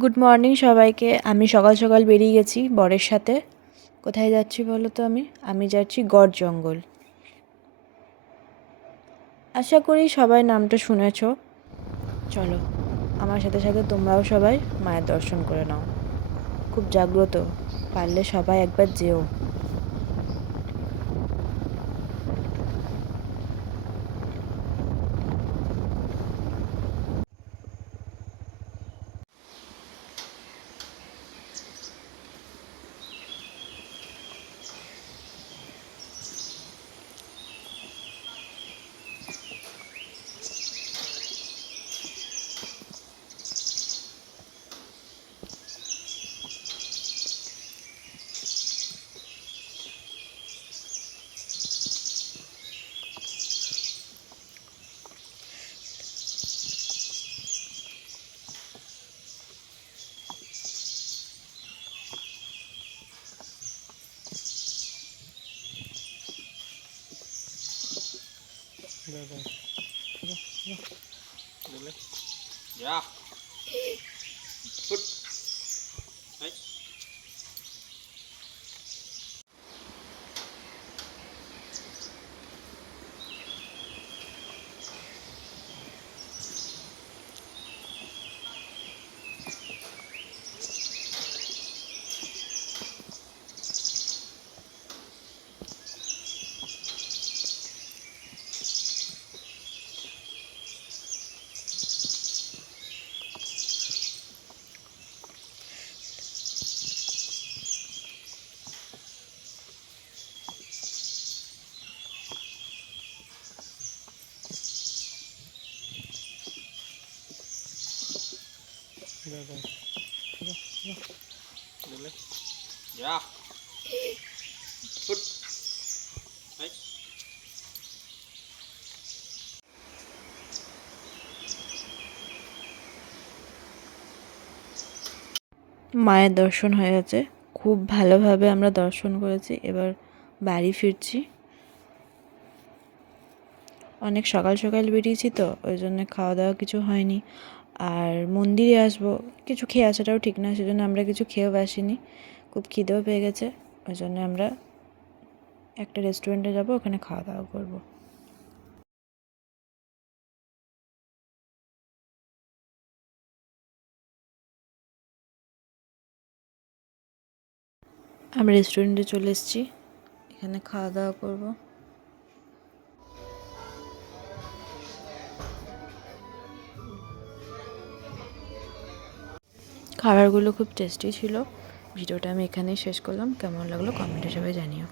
Good morning সবাইকে। আমি সকাল সকাল বেরিয়ে গেছি বরের সাথে। কোথায় যাচ্ছি বলো তো আমি? আমি যাচ্ছি গড় জঙ্গল। আশা করি সবাই নামটা শুনেছ। চলো, আমার সাথে সাথে তোমরাও সবাই মায়ের দর্শন করে নাও। খুব জাগ্রত, পারলে সবাই একবার যেও। Ja. মায়ের দর্শন হয়ে গেছে। খুব ভালোভাবে আমরা দর্শন করেছি। এবার বাড়ি ফিরছি। অনেক সকাল সকাল বেরিয়েছি তো, ওই জন্য খাওয়া দাওয়া কিছু হয়নি। আর মন্দিরে আসব। কিছু খেয়ে আসাটাও ঠিক না, সেজন্য আমরা কিছু খেয়েও আসিনি খুব খিদেও পেয়ে গেছে, ওই জন্য আমরা একটা রেস্টুরেন্টে যাব, ওখানে খাওয়া দাওয়া করব। আমরা রেস্টুরেন্টে চলে এসেছি, এখানে খাওয়া দাওয়া করব। খাবারগুলো খুব টেস্টি ছিল। ভিডিওটা আমি এখানেই শেষ করলাম। কেমন লাগল কমেন্টে সবাই জানিও।